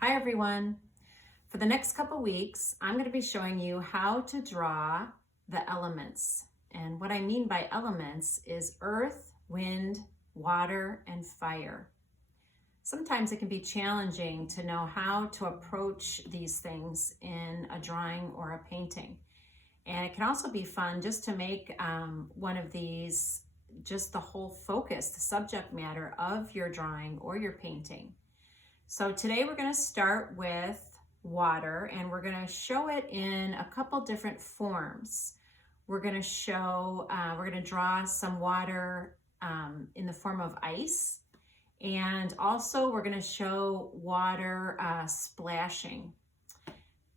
Hi everyone. For the next couple weeks, I'm going to be showing you how to draw the elements. And what I mean by elements is earth, wind, water, and fire. Sometimes it can be challenging to know how to approach these things in a drawing or a painting. And it can also be fun just to make one of these just the whole focus, the subject matter of your drawing or your painting. So today we're going to start with water, and we're going to show it in a couple different forms. We're going to draw some water in the form of ice, and also we're going to show water splashing.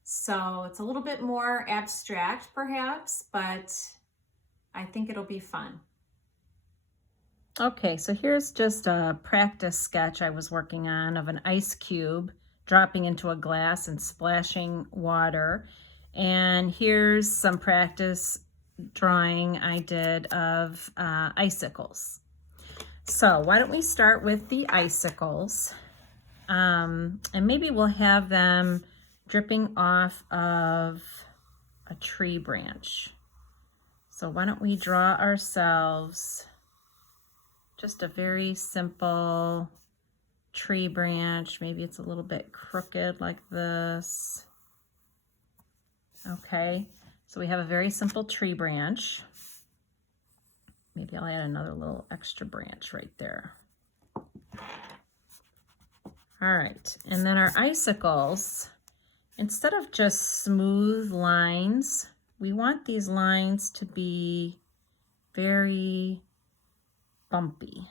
So it's a little bit more abstract perhaps, but I think it'll be fun. Okay, so here's just a practice sketch I was working on of an ice cube dropping into a glass and splashing water. And here's some practice drawing I did of icicles. So why don't we start with the icicles? And maybe we'll have them dripping off of a tree branch. So why don't we draw ourselves just a very simple tree branch. Maybe it's a little bit crooked like this. Okay, so we have a very simple tree branch. Maybe I'll add another little extra branch right there. All right, and then our icicles, instead of just smooth lines, we want these lines to be very bumpy.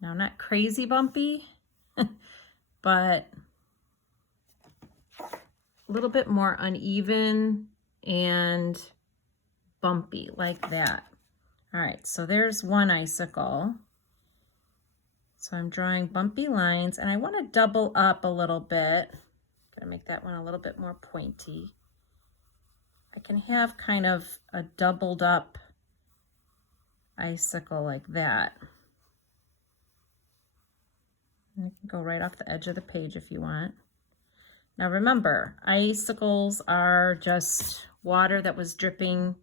Now, not crazy bumpy, but a little bit more uneven and bumpy like that. All right, so there's one icicle. So I'm drawing bumpy lines, and I want to double up a little bit. Gonna make that one a little bit more pointy. I can have kind of a doubled up icicle like that. You can go right off the edge of the page if you want. Now remember, icicles are just water that was dripping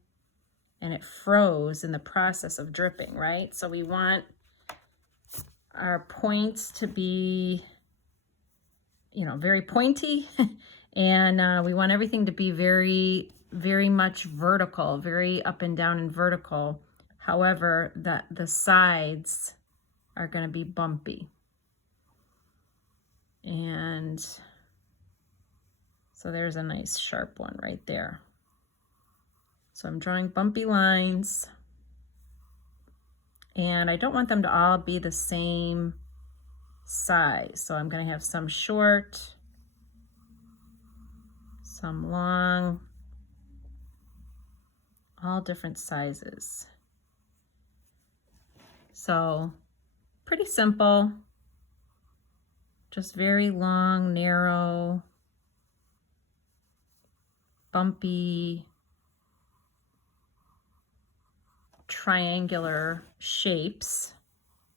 and it froze in the process of dripping, right? So we want our points to be, very pointy and we want everything to be very, very much vertical, very up and down and vertical. However, the sides are going to be bumpy. And so there's a nice sharp one right there. So I'm drawing bumpy lines, and I don't want them to all be the same size. So I'm going to have some short, some long, all different sizes. So pretty simple, just very long, narrow, bumpy, triangular shapes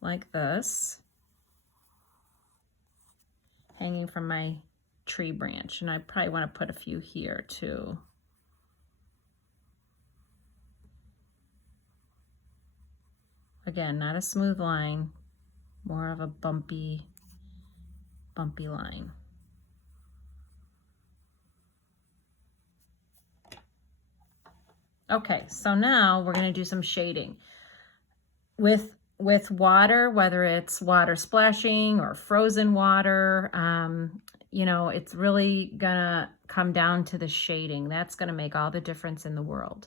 like this, hanging from my tree branch. And I probably want to put a few here too. Again, not a smooth line, more of a bumpy line. Okay, so now we're going to do some shading. With water, whether it's water splashing or frozen water, it's really going to come down to the shading. That's going to make all the difference in the world.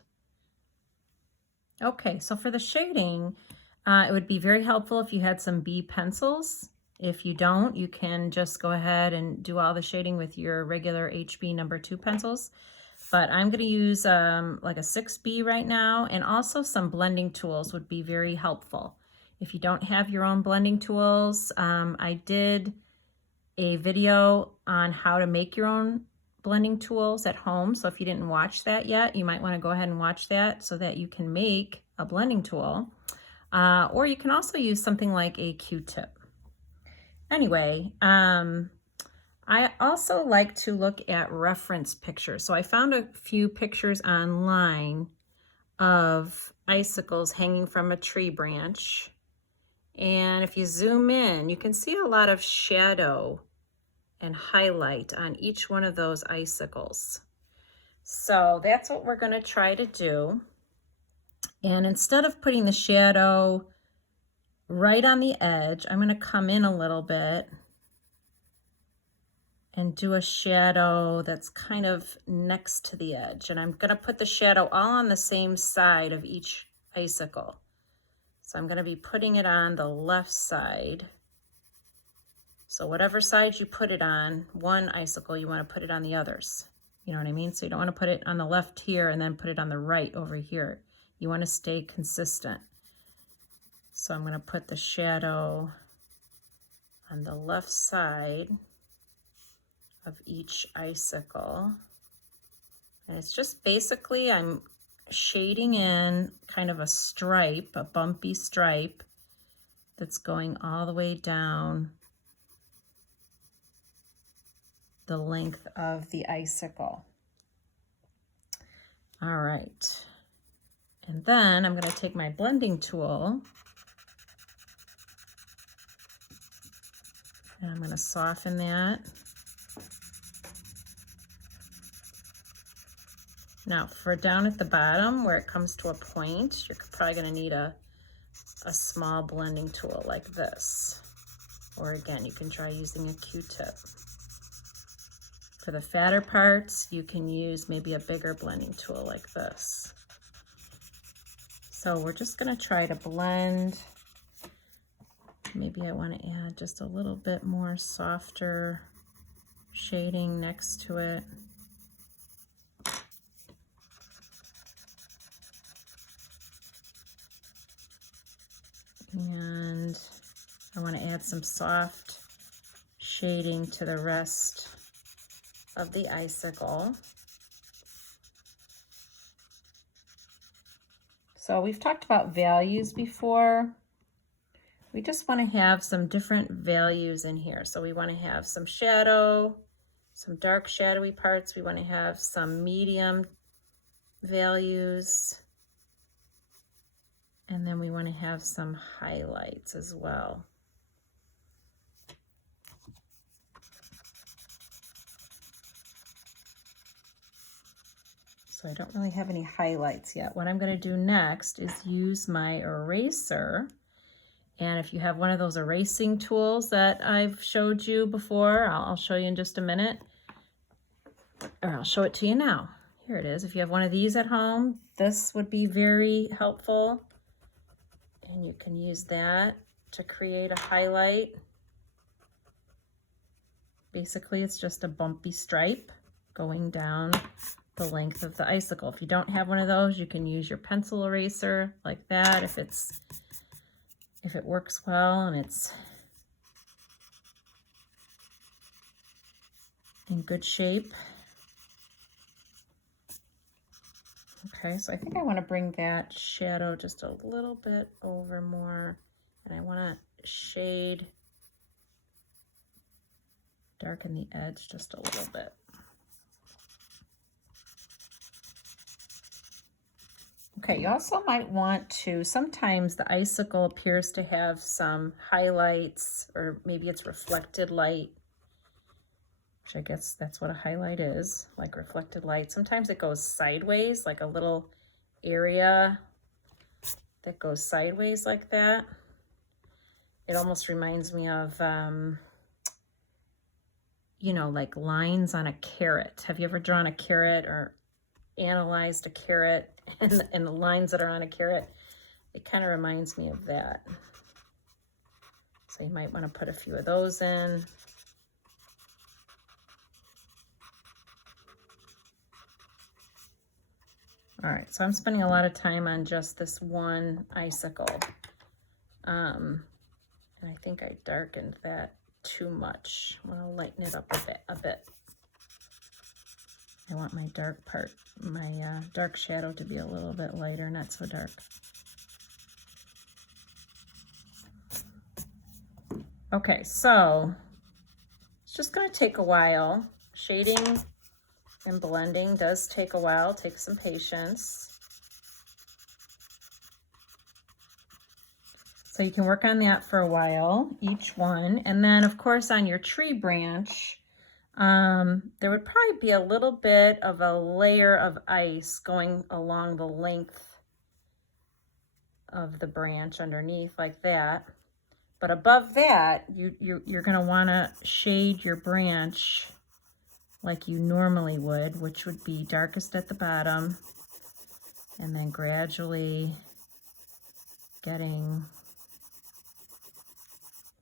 Okay, so for the shading, it would be very helpful if you had some B pencils. If you don't, you can just go ahead and do all the shading with your regular HB number 2 pencils. But I'm going to use like a 6B right now, and also some blending tools would be very helpful. If you don't have your own blending tools, I did a video on how to make your own blending tools at home. So if you didn't watch that yet, you might want to go ahead and watch that so that you can make a blending tool. Or you can also use something like a Q-tip. anyway, I also like to look at reference pictures. So I found a few pictures online of icicles hanging from a tree branch. And if you zoom in, you can see a lot of shadow and highlight on each one of those icicles. So that's what we're going to try to do. And instead of putting the shadow right on the edge, I'm going to come in a little bit and do a shadow that's kind of next to the edge. And I'm going to put the shadow all on the same side of each icicle. So I'm going to be putting it on the left side. So whatever side you put it on, one icicle, you want to put it on the others. You know what I mean? So you don't want to put it on the left here and then put it on the right over here. You want to stay consistent. So I'm going to put the shadow on the left side of each icicle. And it's just basically I'm shading in kind of a stripe, a bumpy stripe that's going all the way down the length of the icicle. All right. And then I'm going to take my blending tool and I'm going to soften that. Now for down at the bottom where it comes to a point, you're probably going to need a small blending tool like this. Or again, you can try using a Q-tip. For the fatter parts, you can use maybe a bigger blending tool like this. So we're just going to try to blend. Maybe I want to add just a little bit more softer shading next to it. And I want to add some soft shading to the rest of the icicle. So we've talked about values before. We just want to have some different values in here. So we want to have some shadow, some dark shadowy parts. We want to have some medium values. And then we want to have some highlights as well. So I don't really have any highlights yet. What I'm going to do next is use my eraser. And if you have one of those erasing tools that I've showed you before, I'll show you in just a minute. Or I'll show it to you now. Here it is. If you have one of these at home, this would be very helpful. And you can use that to create a highlight. Basically, it's just a bumpy stripe going down the length of the icicle. If you don't have one of those, you can use your pencil eraser like that if it works well and it's in good shape. Okay, so I think I want to bring that shadow just a little bit over more, and I want to shade, darken the edge just a little bit. Okay, you also might want to, sometimes the icicle appears to have some highlights, or maybe it's reflected light, which I guess that's what a highlight is, like reflected light. Sometimes it goes sideways, like a little area that goes sideways like that. It almost reminds me of, you know, like lines on a carrot. Have you ever drawn a carrot or analyzed a carrot and the lines that are on a carrot? It kind of reminds me of that. So you might want to put a few of those in. All right, so I'm spending a lot of time on just this one icicle. And I think I darkened that too much. I'm gonna lighten it up a bit. I want my dark part, my dark shadow to be a little bit lighter, not so dark. Okay, so it's just going to take a while. Shading and blending does take a while, takes some patience. So you can work on that for a while, each one. And then of course on your tree branch, there would probably be a little bit of a layer of ice going along the length of the branch underneath like that. But above that, you're going to want to shade your branch like you normally would, which would be darkest at the bottom and then gradually getting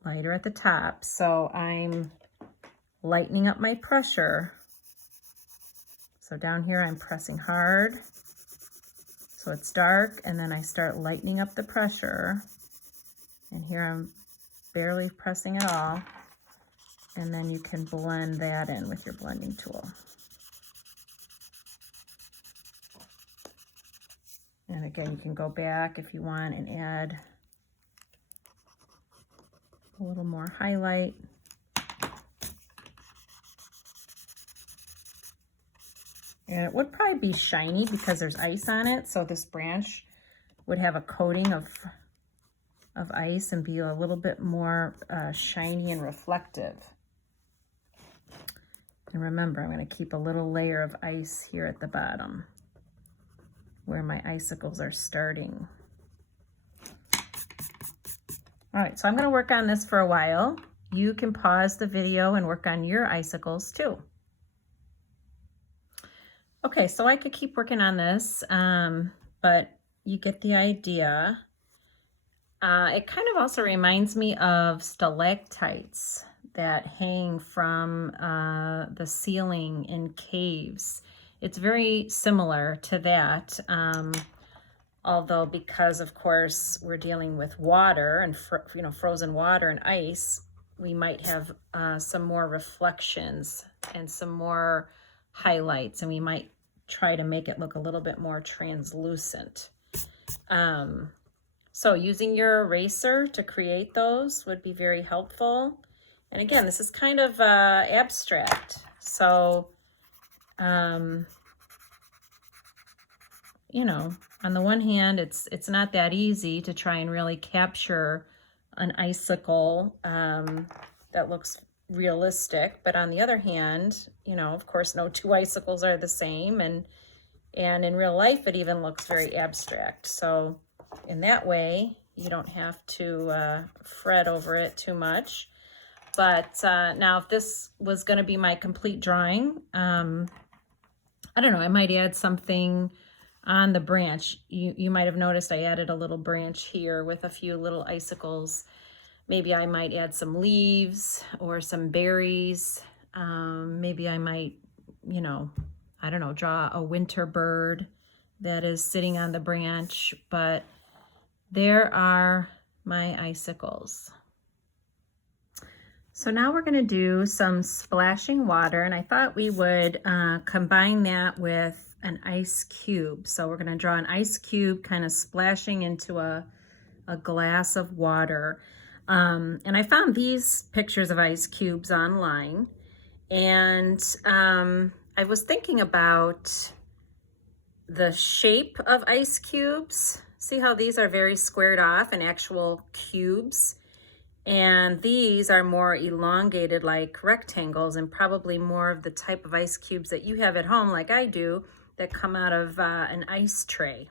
lighter at the top. So I'm lightening up my pressure. So down here I'm pressing hard so it's dark, and then I start lightening up the pressure, and here I'm barely pressing at all, and then you can blend that in with your blending tool. And again, you can go back if you want and add a little more highlight. And it would probably be shiny because there's ice on it, so this branch would have a coating of ice and be a little bit more shiny and reflective. And remember, I'm going to keep a little layer of ice here at the bottom where my icicles are starting. All right, so I'm going to work on this for a while. You can pause the video and work on your icicles too. Okay, so I could keep working on this, but you get the idea. It kind of also reminds me of stalactites that hang from the ceiling in caves. It's very similar to that, although because of course we're dealing with water and frozen water and ice, we might have some more reflections and some more highlights, and we might try to make it look a little bit more translucent. So using your eraser to create those would be very helpful. And again, this is kind of abstract. So, you know, on the one hand, it's not that easy to try and really capture an icicle that looks realistic. But on the other hand, you know, of course, no two icicles are the same. And in real life, it even looks very abstract. So in that way, you don't have to fret over it too much. But now if this was going to be my complete drawing, I don't know, I might add something on the branch. You might have noticed I added a little branch here with a few little icicles. Maybe I might add some leaves or some berries. Maybe I might, you know, I don't know, draw a winter bird that is sitting on the branch. But there are my icicles. So now we're going to do some splashing water, and I thought we would combine that with an ice cube. So we're going to draw an ice cube kind of splashing into a glass of water. And I found these pictures of ice cubes online, and I was thinking about the shape of ice cubes. See how these are very squared off and actual cubes? And these are more elongated like rectangles, and probably more of the type of ice cubes that you have at home like I do that come out of an ice tray.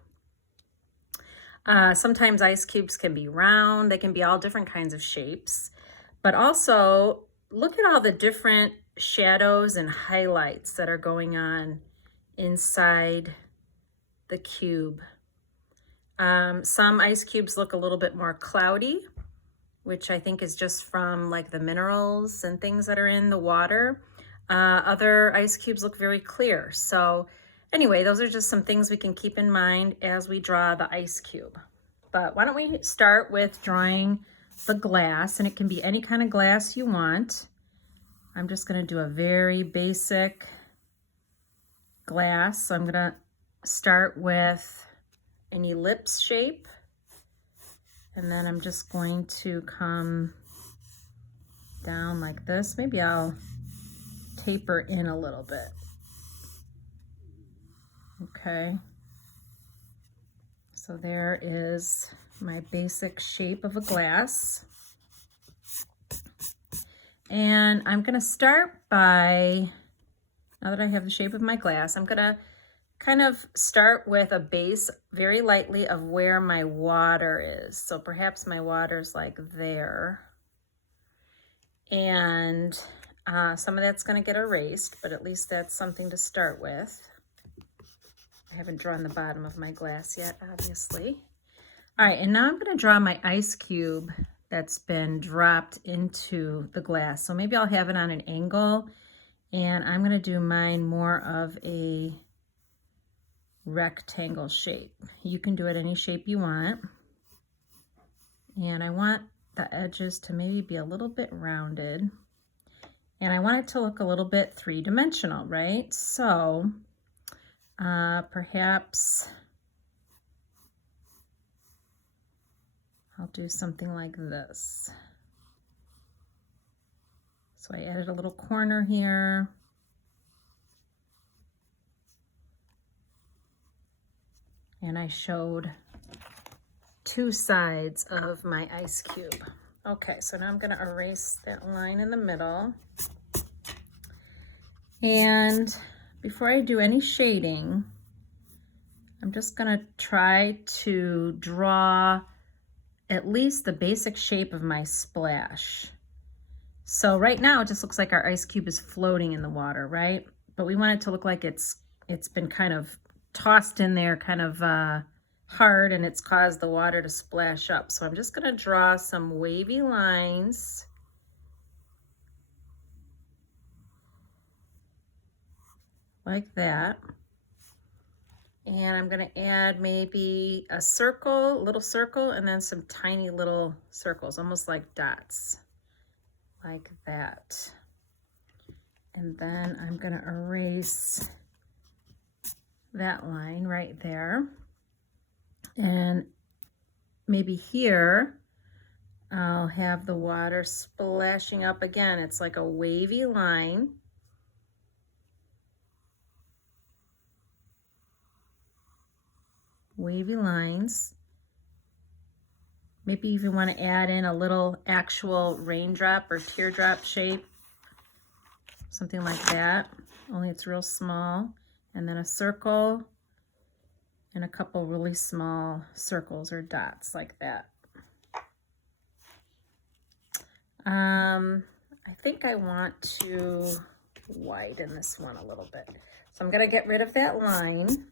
Sometimes ice cubes can be round, they can be all different kinds of shapes, but also look at all the different shadows and highlights that are going on inside the cube. Some ice cubes look a little bit more cloudy, which I think is just from like the minerals and things that are in the water. Other ice cubes look very clear. So anyway, those are just some things we can keep in mind as we draw the ice cube. But why don't we start with drawing the glass, and it can be any kind of glass you want. I'm just going to do a very basic glass. So I'm going to start with an ellipse shape, and then I'm just going to come down like this. Maybe I'll taper in a little bit. Okay. So there is my basic shape of a glass. And I'm gonna start by, now that I have the shape of my glass, I'm gonna kind of start with a base very lightly of where my water is. So perhaps my water's like there. And some of that's gonna get erased, but at least that's something to start with. I haven't drawn the bottom of my glass yet, obviously. All right, and now I'm gonna draw my ice cube that's been dropped into the glass. So maybe I'll have it on an angle, and I'm gonna do mine more of a rectangle shape. You can do it any shape you want. And I want the edges to maybe be a little bit rounded. And I want it to look a little bit three-dimensional, right? So perhaps I'll do something like this. So I added a little corner here. And I showed two sides of my ice cube. Okay, so now I'm gonna erase that line in the middle. And before I do any shading, I'm just gonna try to draw at least the basic shape of my splash. So right now it just looks like our ice cube is floating in the water, right? But we want it to look like it's been kind of tossed in there, kind of hard, and it's caused the water to splash up. So I'm just gonna draw some wavy lines. Like that. And I'm gonna add maybe a circle, a little circle, and then some tiny little circles, almost like dots, like that. And then I'm gonna erase that line right there. And maybe here, I'll have the water splashing up again. It's like a wavy line. Wavy lines. Maybe you even want to add in a little actual raindrop or teardrop shape, something like that, only it's real small. And then a circle and a couple really small circles or dots like that. I think I want to widen this one a little bit. So I'm going to get rid of that line.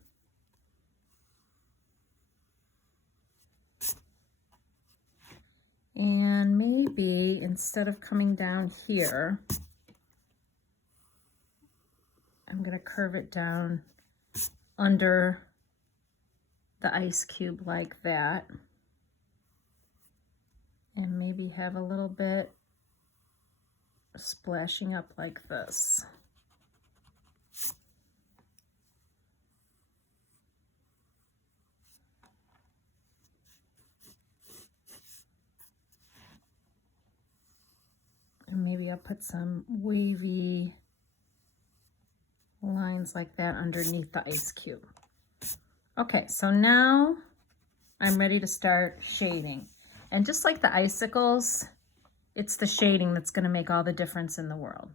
And maybe instead of coming down here, I'm going to curve it down under the ice cube like that. And maybe have a little bit splashing up like this. And maybe I'll put some wavy lines like that underneath the ice cube. Okay, so now I'm ready to start shading. And just like the icicles, it's the shading that's going to make all the difference in the world.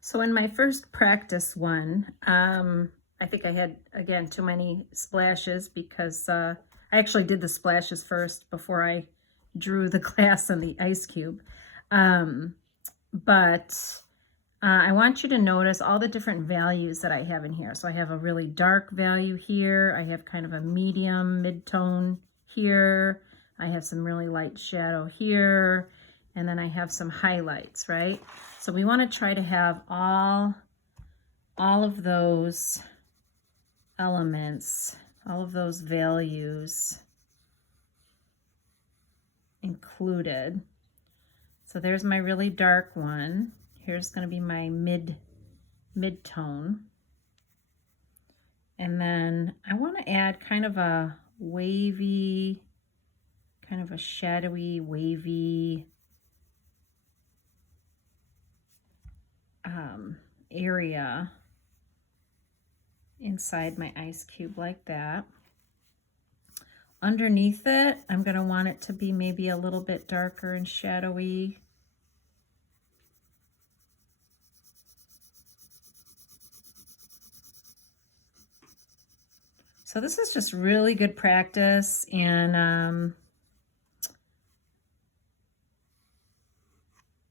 So in my first practice one, I think I had, again, too many splashes because I actually did the splashes first before I drew the glass and the ice cube. I want you to notice all the different values that I have in here. So I have a really dark value here. I have kind of a medium mid-tone here. I have some really light shadow here. And then I have some highlights, right? So we want to try to have all of those elements, all of those values included. So there's my really dark one. Here's going to be my mid-tone. And then I want to add kind of a wavy, kind of a shadowy, wavy area inside my ice cube like that. Underneath it, I'm going to want it to be maybe a little bit darker and shadowy. So this is just really good practice, and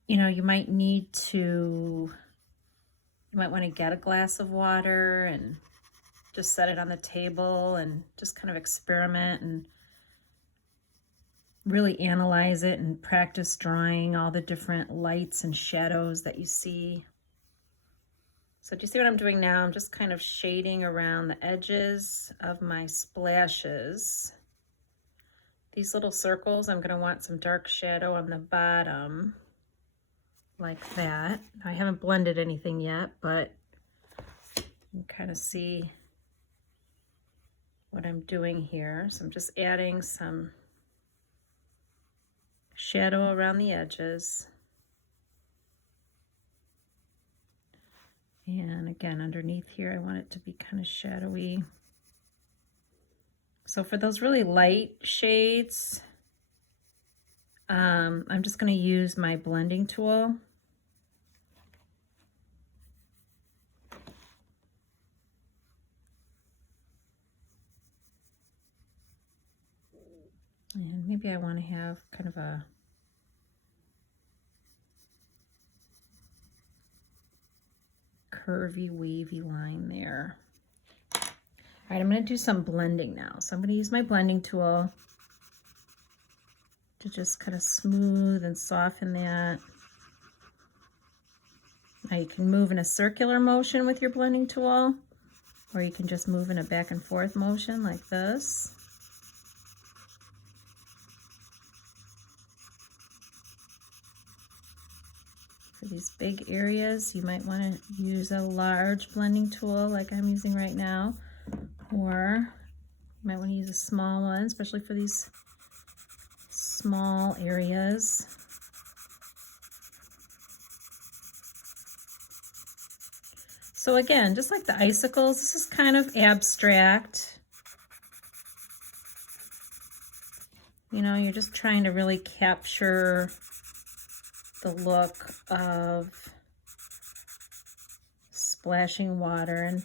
you know, you might want to get a glass of water and just set it on the table and just kind of experiment and really analyze it and practice drawing all the different lights and shadows that you see. So do you see what I'm doing now? I'm just kind of shading around the edges of my splashes. These little circles, I'm going to want some dark shadow on the bottom, like that. I haven't blended anything yet, but you can kind of see what I'm doing here. So I'm just adding some shadow around the edges. And again, underneath here, I want it to be kind of shadowy. So for those really light shades, I'm just going to use my blending tool. And maybe I want to have kind of a curvy, wavy line there. All right, I'm going to do some blending now. So I'm going to use my blending tool to just kind of smooth and soften that. Now you can move in a circular motion with your blending tool, or you can just move in a back and forth motion like this. For these big areas, you might want to use a large blending tool like I'm using right now, or you might want to use a small one, especially for these small areas. So again, just like the icicles, this is kind of abstract. You know, you're just trying to really capture the look of splashing water. And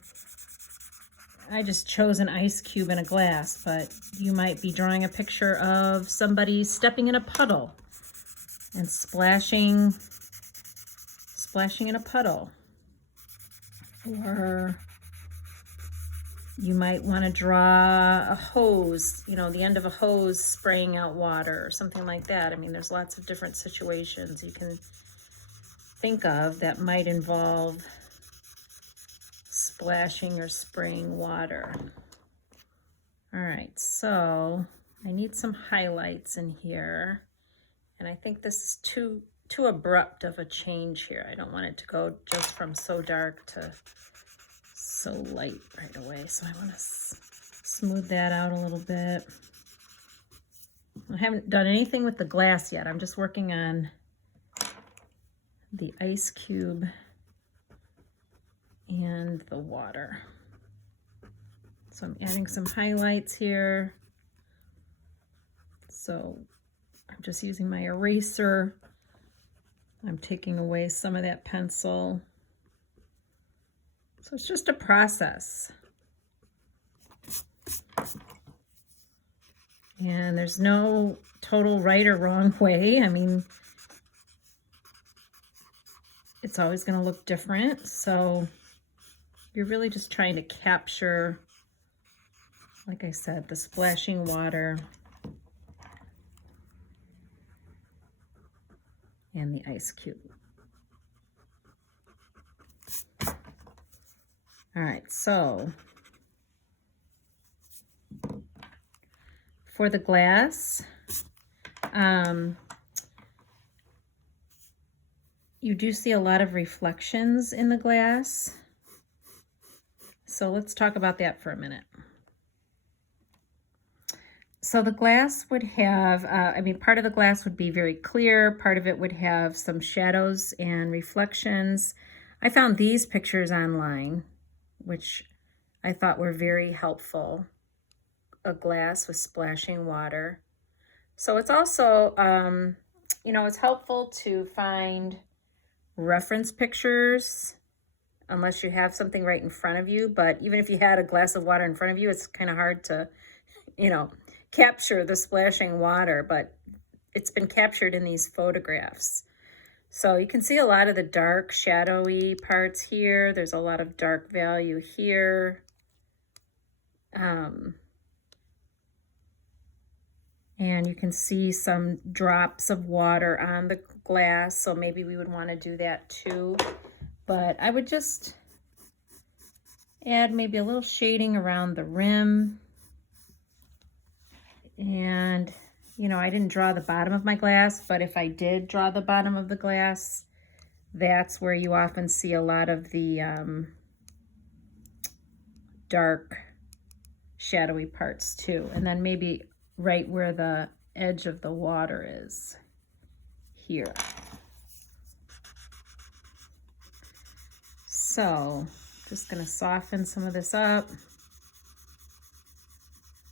I just chose an ice cube in a glass, but you might be drawing a picture of somebody stepping in a puddle and splashing in a puddle. Or you might want to draw a hose, you know, the end of a hose spraying out water or something like that. I mean, there's lots of different situations you can think of that might involve splashing or spraying water. All right, so I need some highlights in here. And I think this is too abrupt of a change here. I don't want it to go just from so dark to so light right away. So I want to smooth that out a little bit. I haven't done anything with the glass yet. I'm just working on the ice cube and the water. So I'm adding some highlights here. So I'm just using my eraser. I'm taking away some of that pencil. So it's just a process. And there's no total right or wrong way. I mean, it's always going to look different. So you're really just trying to capture, like I said, the splashing water and the ice cube. All right, so for the glass, you do see a lot of reflections in the glass. So let's talk about that for a minute. So the glass would have, part of the glass would be very clear. Part of it would have some shadows and reflections. I found these pictures online, which I thought were very helpful. A glass with splashing water. So it's also, you know, it's helpful to find reference pictures unless you have something right in front of you. But even if you had a glass of water in front of you, it's kind of hard to, you know, capture the splashing water, but it's been captured in these photographs. So you can see a lot of the dark, shadowy parts here. There's a lot of dark value here. And you can see some drops of water on the glass, so maybe we would want to do that too. But I would just add maybe a little shading around the rim. And, you know, I didn't draw the bottom of my glass, but if I did draw the bottom of the glass, that's where you often see a lot of the dark, shadowy parts too. And then maybe right where the edge of the water is, here. So, just gonna soften some of this up.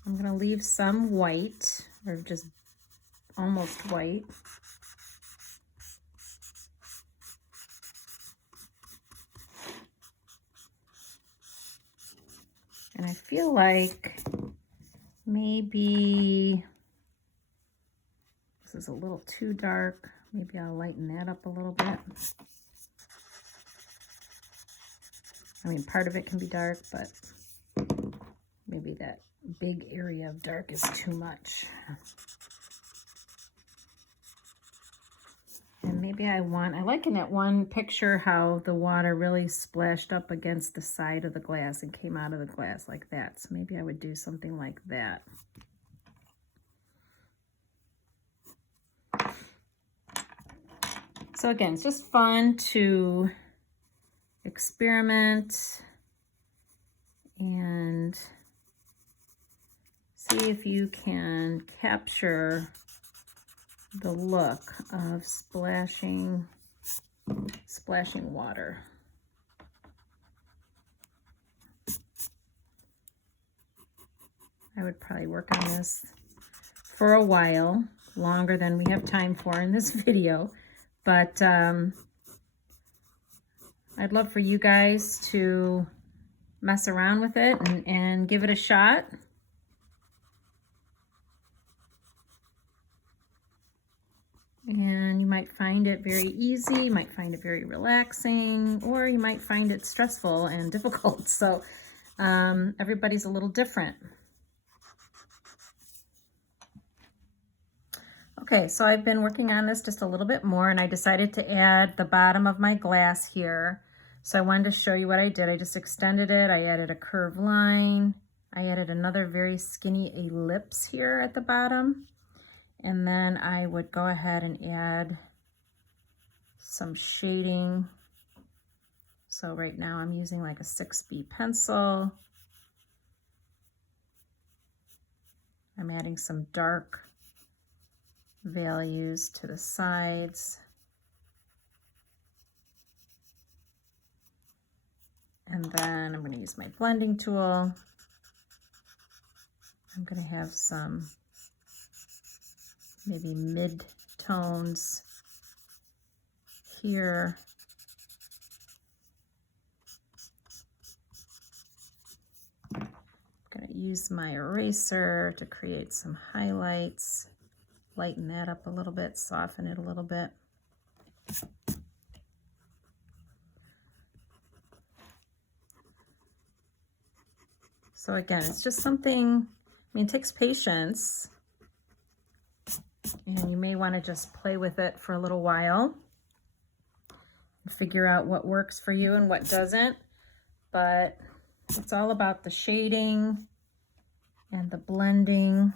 I'm gonna leave some white, or just almost white. And I feel like maybe this is a little too dark. Maybe I'll lighten that up a little bit. I mean, part of it can be dark, but maybe that big area of dark is too much. And maybe I like in that one picture how the water really splashed up against the side of the glass and came out of the glass like that. So maybe I would do something like that. So again, it's just fun to experiment and see if you can capture the look of splashing water. I would probably work on this for a while, longer than we have time for in this video, but I'd love for you guys to mess around with it and give it a shot. And you might find it very easy, you might find it very relaxing, or you might find it stressful and difficult. So everybody's a little different. Okay, so I've been working on this just a little bit more, and I decided to add the bottom of my glass here. So I wanted to show you what I did. I just extended it, I added a curved line, I added another very skinny ellipse here at the bottom. And then I would go ahead and add some shading. So right now I'm using like a 6B pencil. I'm adding some dark values to the sides. And then I'm going to use my blending tool. I'm going to have some maybe mid-tones here. I'm going to use my eraser to create some highlights, lighten that up a little bit, soften it a little bit. So again, it's just something, I mean, it takes patience. And you may want to just play with it for a little while and figure out what works for you and what doesn't. But it's all about the shading and the blending.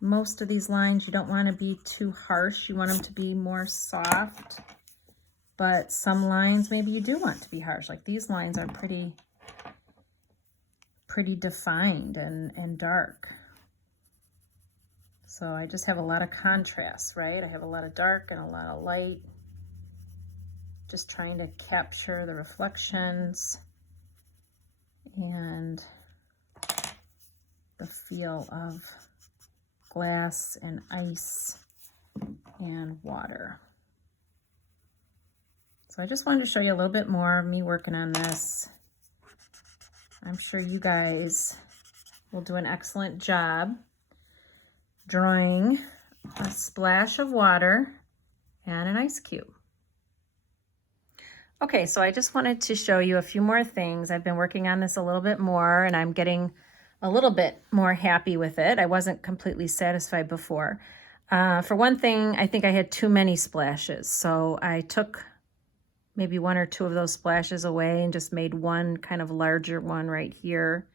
Most of these lines you don't want to be too harsh. You want them to be more soft. But some lines maybe you do want to be harsh. Like these lines are pretty defined and dark. So I just have a lot of contrast, right? I have a lot of dark and a lot of light. Just trying to capture the reflections and the feel of glass and ice and water. So I just wanted to show you a little bit more of me working on this. I'm sure you guys will do an excellent job drawing a splash of water and an ice cube. Okay, so I just wanted to show you a few more things. I've been working on this a little bit more and I'm getting a little bit more happy with it. I wasn't completely satisfied before. For one thing, I think I had too many splashes. So I took maybe one or two of those splashes away and just made one kind of larger one right here.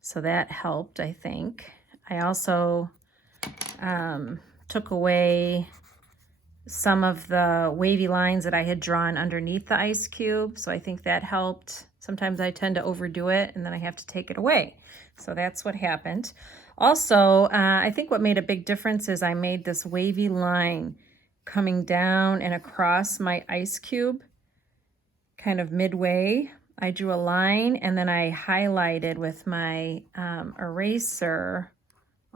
So that helped, I think. I also took away some of the wavy lines that I had drawn underneath the ice cube. So I think that helped. Sometimes I tend to overdo it and then I have to take it away. So that's what happened. Also, I think what made a big difference is I made this wavy line coming down and across my ice cube, kind of midway. I drew a line and then I highlighted with my eraser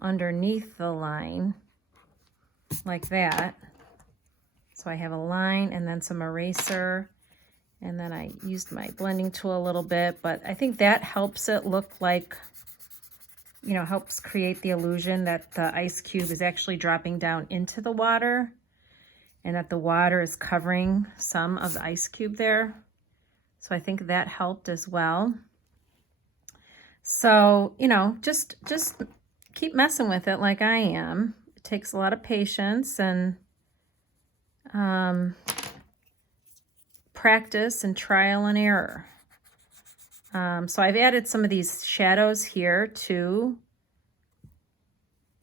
underneath the line like that. So I have a line and then some eraser, and then I used my blending tool a little bit, but I think that helps it look like, you know, helps create the illusion that the ice cube is actually dropping down into the water and that the water is covering some of the ice cube there. So I think that helped as well. So, you know, just keep messing with it like I am. It takes a lot of patience and practice and trial and error. So I've added some of these shadows here too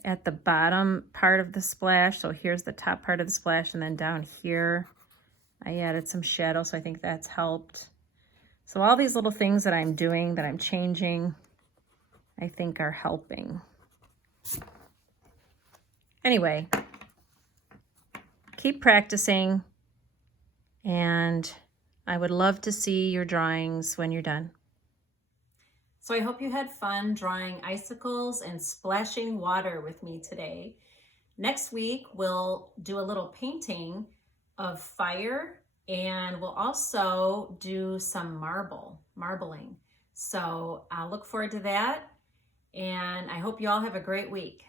at the bottom part of the splash. So here's the top part of the splash, and then down here I added some shadow, so I think that's helped. So all these little things that I'm doing, that I'm changing, I think are helping. Anyway, keep practicing, and I would love to see your drawings when you're done. So I hope you had fun drawing icicles and splashing water with me today. Next week, we'll do a little painting of fire, and we'll also do some marbling. So I'll look forward to that, and I hope you all have a great week.